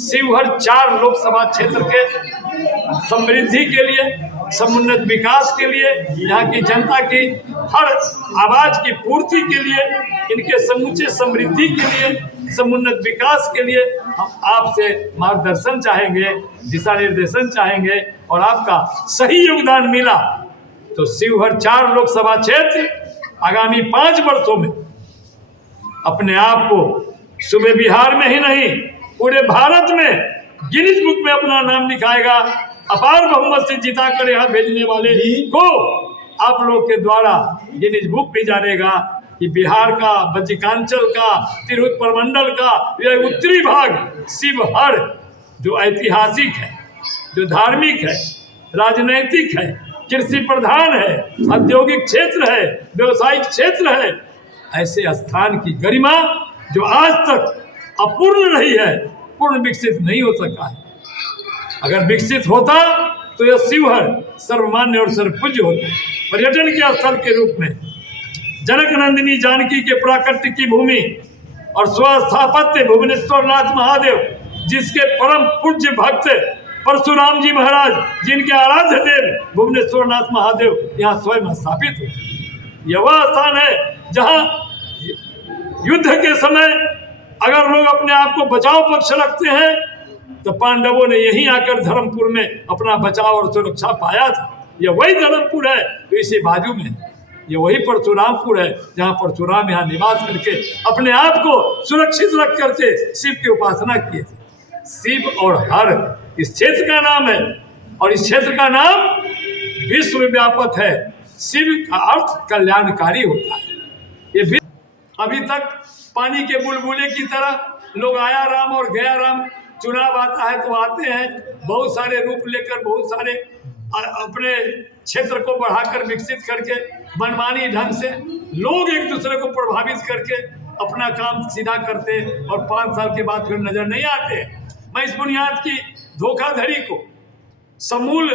शिवहर 4 लोकसभा क्षेत्र के समृद्धि के लिए, समुन्नत विकास के लिए, यहाँ की जनता की हर आवाज की पूर्ति के लिए, इनके समूचे समृद्धि के लिए, समुन्नत विकास के लिए हम आपसे मार्गदर्शन चाहेंगे, दिशा निर्देशन चाहेंगे। और आपका सही योगदान मिला तो शिवहर 4 लोकसभा क्षेत्र आगामी 5 वर्षों में अपने आप को सूबे बिहार में ही नहीं पूरे भारत में गिनीज बुक में अपना नाम लिखाएगा। अपार बहुमत से जिता कर यहाँ भेजने वाले को आप लोग के द्वारा गिनीज बुक भी जानेगा कि बिहार का, बज्जिकांचल का, तिरहुत प्रमंडल का यह उत्तरी भाग शिवहर जो ऐतिहासिक है, जो धार्मिक है, राजनैतिक है, कृषि प्रधान है, औद्योगिक क्षेत्र है, व्यवसायिक क्षेत्र है, ऐसे स्थान की गरिमा जो आज तक अपूर्ण रही है, पूर्ण विकसित नहीं हो सका है। अगर विकसित होता तो यह शिवहर सर्वमान्य और सर्वपूज्य होता। पर्यटन के स्थल के रूप में जनक नंदिनी जानकी के प्राकृतिक की भूमि और स्वस्थापत्य भुवनेश्वर नाथ महादेव, जिसके परम पूज्य भक्त परशुराम जी महाराज, जिनके आराध्य देव भुवनेश्वर नाथ महादेव यहाँ स्वयं स्थापित हुए। यह वह स्थान है जहाँ युद्ध के समय अगर लोग अपने आप को बचाव पक्ष रखते हैं तो पांडवों ने यहीं आकर धर्मपुर में अपना बचाव और सुरक्षा पाया था। यह वही धर्मपुर है तो इसी बाजू में ये वही परशुरामपुर है जहाँ परशुराम यहाँ निवास करके अपने आप को सुरक्षित रख करके शिव की उपासना किए थे। शिव और हर इस क्षेत्र का नाम है और इस क्षेत्र का नाम विश्वव्यापक है। शिव का अर्थ कल्याणकारी होता है। ये भी अभी तक पानी के बुलबुले की तरह लोग आया राम और गया राम, चुनाव आता है तो आते हैं बहुत सारे रूप लेकर, बहुत सारे अपने क्षेत्र को बढ़ाकर विकसित करके मनमानी ढंग से लोग एक दूसरे को प्रभावित करके अपना काम सीधा करते और 5 साल के बाद फिर नजर नहीं आते। मैं इस बुनियाद की धोखाधड़ी को समूल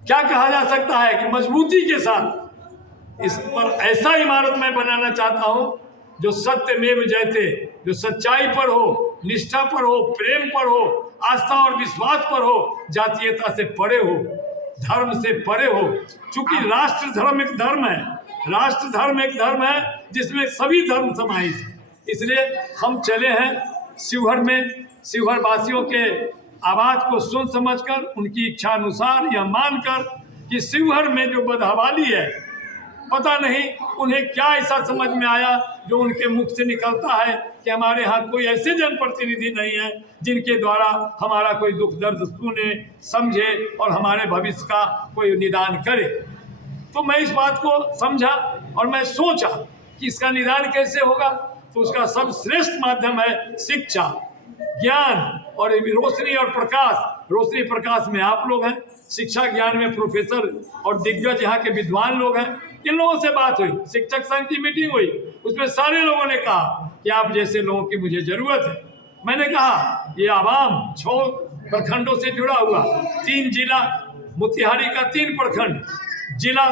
क्या कहा जा सकता है कि मजबूती के साथ इस पर ऐसा इमारत मैं बनाना चाहता हूं जो सत्यमेव जयते, जो सच्चाई पर हो, निष्ठा पर हो, प्रेम पर हो, आस्था और विश्वास पर हो, जातीयता से परे हो, धर्म से परे हो। चूंकि राष्ट्र धर्म एक धर्म है, राष्ट्र धर्म एक धर्म है जिसमें सभी धर्म समाहित है। इसलिए हम चले हैं शिवहर में, शिवहर वासियों के आवाज को सुन समझकर, उनकी इच्छा अनुसार यह मानकर कि शिवहर में जो बदहवाली है, पता नहीं उन्हें क्या ऐसा समझ में आया जो उनके मुख से निकलता है कि हमारे यहाँ कोई ऐसे जनप्रतिनिधि नहीं है जिनके द्वारा हमारा कोई दुख दर्द सुने, समझे और हमारे भविष्य का कोई निदान करे। तो मैं इस बात को समझा और मैं सोचा कि इसका निदान कैसे होगा। तो उसका सर्वश्रेष्ठ माध्यम है शिक्षा, ज्ञान और रोशनी और प्रकाश। रोशनी प्रकाश में आप लोग हैं, शिक्षा ज्ञान में प्रोफेसर और दिग्गज यहाँ के विद्वान लोग हैं। इन लोगों से बात हुई, शिक्षक संघ की मीटिंग हुई, उसमें सारे लोगों ने कहा कि आप जैसे लोगों की मुझे जरूरत है। मैंने कहा ये आवाम 6 प्रखंडों से जुड़ा हुआ, 3 जिला, मोतिहारी का 3 प्रखंड, जिला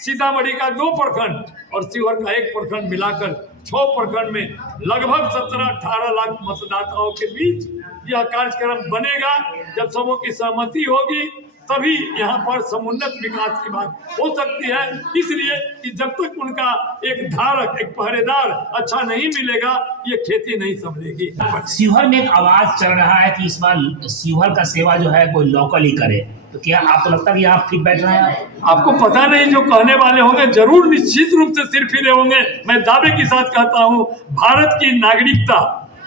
सीतामढ़ी का 2 प्रखंड और शिवहर का 1 प्रखंड मिलाकर 6 प्रखंड में लगभग 17-18 लाख मतदाताओं के बीच यह कार्यक्रम बनेगा। जब सबों की सहमति होगी तभी यहाँ पर समुन्नत विकास की बात हो सकती है। इसलिए कि जब तक उनका एक धारक, एक पहरेदार अच्छा नहीं मिलेगा, ये खेती नहीं संभलेगी। शिवहर में एक आवाज चल रहा है कि इस बार शिवहर का सेवा जो है कोई लोकल ही करे, तो क्या आपको लगता है कि आप ठीक बैठ रहे हैं? आपको पता नहीं, जो कहने वाले होंगे जरूर निश्चित रूप से सिर फिरे होंगे। मैं दावे के साथ कहता हूँ, भारत की नागरिकता,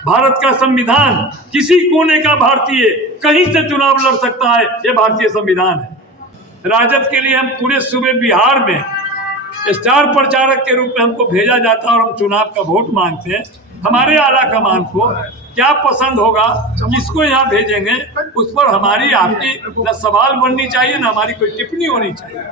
भारत का संविधान, किसी कोने का भारतीय कहीं से चुनाव लड़ सकता है, ये भारतीय संविधान है। राजद के लिए हम पूरे सूबे बिहार में स्टार प्रचारक के रूप में हमको भेजा जाता है और हम चुनाव का वोट मांगते हैं। हमारे आला कमान को क्या पसंद होगा, किसको यहाँ भेजेंगे, उस पर हमारी आपकी न सवाल बननी चाहिए, न हमारी कोई टिप्पणी होनी चाहिए।